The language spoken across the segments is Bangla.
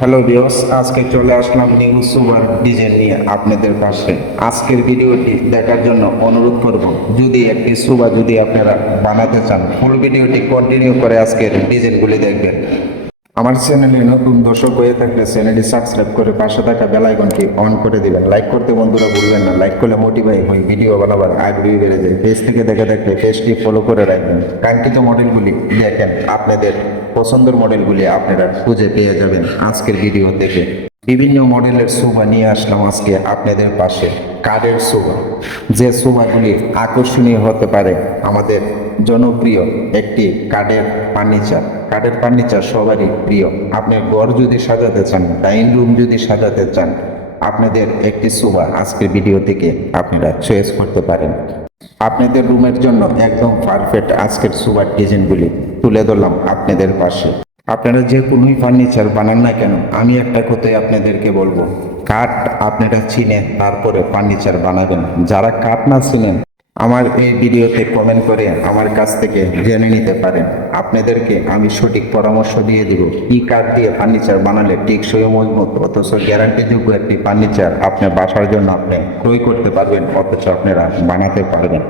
হ্যালো বিয়স আজকে চলে আসলাম নিউ সুপার ডিজাইন নিয়ে আপনাদের পাশে। আজকের ভিডিওটি দেখার জন্য অনুরোধ করব, যদি একটি সুবা যদি আপনারা বানাতে চান ফুল ভিডিওটি কন্টিনিউ করে আজকের ডিজাইনগুলি দেখবেন। আমার চ্যানেলে নতুন দর্শক হয়ে থাকলে চ্যানেলটি সাবস্ক্রাইব করে পাশে থাকা বেল আইকনটি অন করে দিবেন। লাইক করতে বন্ধুরা ভুলবেন না লাইক করলে মোটিভাই হই ভিডিও বানাবার আগ্রহী বেড়ে যায়। পেজ থেকে দেখে থাকলে পেজটি ফলো করে রাখবেন। কাঙ্ক্ষিত মডেলগুলি দেখেন, আপনাদের পছন্দের মডেলগুলি আপনারা খুঁজে পেয়ে যাবেন আজকের ভিডিও থেকে বিভিন্ন মডেলের সোফা নিয়ে আসলাম আজকে আপনাদের পাশে, কাঠের সোফা যে সোফাগুলি আকর্ষণীয় হতে পারে আমাদের জনপ্রিয় একটি কাঠের ফার্নিচার। কাঠের ফার্নিচার সবারই প্রিয়। আপনি ঘর যদি সাজাতে চান, ডাইনিং রুম যদি সাজাতে চান, আপনাদের একটি সোফা আজকের ভিডিও থেকে আপনারা চয়েস করতে পারেন। আপনাদের রুমের জন্য একদম পারফেক্ট আজকের সোফার ডিজাইনগুলি তুলে ধরলাম আপনাদের পাশে। আপনারা যে কোনোই ফার্নিচার বানান না কেন, আমি একটা কথাই আপনাদেরকে বলব। কাঠ আপনারা চিনে তারপরে ফার্নিচার বানাবেন। যারা কাঠ না চিনেন, আমার এই ভিডিওতে কমেন্ট করে আমার কাছ থেকে জেনে নিতে পারেন। আপনাদেরকে আমি সঠিক পরামর্শ দিয়ে দিব, কি কাঠ দিয়ে ফার্নিচার বানালে টেকসই মজবুত, অথচ গ্যারান্টিযোগ্য একটি ফার্নিচার আপনার বাসার জন্য আপনি ক্রয় করতে পারবেন, অথচ আপনারা বানাতে পারবেন।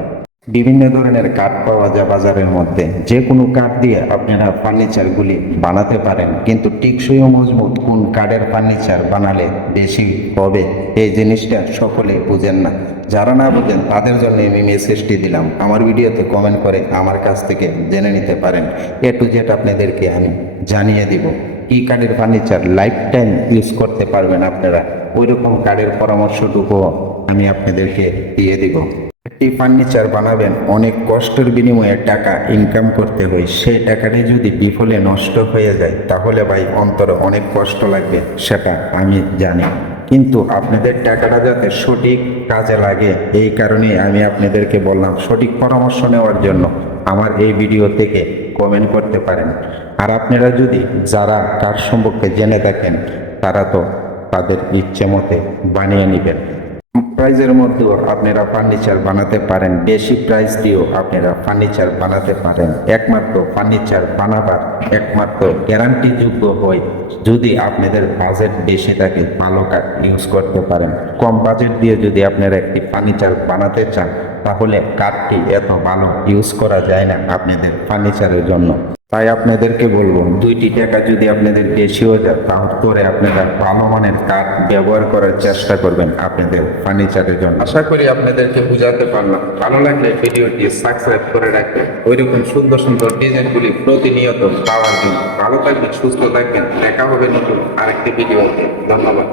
বিভিন্ন ধরনের কাঠ পাওয়া যায় বাজারের মধ্যে। যে কোনো কাঠ দিয়ে আপনারা ফার্নিচারগুলি বানাতে পারেন, কিন্তু টিকসই ও মজবুত কোন কাঠের ফার্নিচার বানালে বেশি হবে? এই জিনিসটা সকলে বুঝেন না। যারা না বুঝেন, তাদের জন্য আমি মেসেজটি দিলাম। আমার ভিডিওতে কমেন্ট করে আমার কাছ থেকে জেনে নিতে পারেন। এ টু জেড আপনাদেরকে আমি জানিয়ে দিব, কি কাঠের ফার্নিচার লাইফ টাইম ইউজ করতে পারবেন আপনারা? ওই রকম কাঠের পরামর্শটুকু আমি আপনাদেরকে দিয়ে দিব। একটি ফার্নিচার বানাবেন, অনেক কষ্টের বিনিময়ে টাকা ইনকাম করতে হয়। সেই টাকাটি যদি বিফলে নষ্ট হয়ে যায়, তাহলে ভাই অন্তরে অনেক কষ্ট লাগবে, সেটা আমি জানি। কিন্তু আপনাদের টাকাটা যাতে সঠিক কাজে লাগে, এই কারণে আমি আপনাদেরকে বললাম, সঠিক পরামর্শ নেওয়ার জন্য আমার এই ভিডিও থেকে কমেন্ট করতে পারেন। আর আপনারা যদি যারা কার সম্পর্কে জেনে থাকেন, তারা তো তাদের ইচ্ছে মতে বানিয়ে নেবেন। প্রাইজের মধ্যেও আপনারা ফার্নিচার বানাতে পারেন, বেশি প্রাইস দিয়েও আপনারা ফার্নিচার বানাতে পারেন। একমাত্র ফার্নিচার বানাবার একমাত্র গ্যারান্টিযোগ্য হয় যদি আপনাদের বাজেট বেশি থাকে, ভালো কাঠ ইউজ করতে পারেন। কম বাজেট দিয়ে যদি আপনারা একটি ফার্নিচার বানাতে চান, তাহলে কাঠটি এত ভালো ইউজ করা যায় না আপনাদের ফার্নিচারের জন্য। তাই আপনাদেরকে বলব, দুইটি টাকা যদি আপনাদের বেশি হয়ে যায় তাহলে আপনারা ভালো মানের কাঠ ব্যবহার করার চেষ্টা করবেন আপনাদের ফার্নিচারের জন্য। আশা করি আপনাদেরকে বুঝাতে পারলাম। ভালো লাগলে ভিডিওটি সাবস্ক্রাইব করে রাখবেন। ওইরকম সুন্দর সুন্দর ডিজাইনগুলি প্রতিনিয়ত পাওয়ার জন্য। ভালো থাকবেন সুস্থ থাকবেন। দেখা হবে নতুন আরেকটি ভিডিওতে ধন্যবাদ।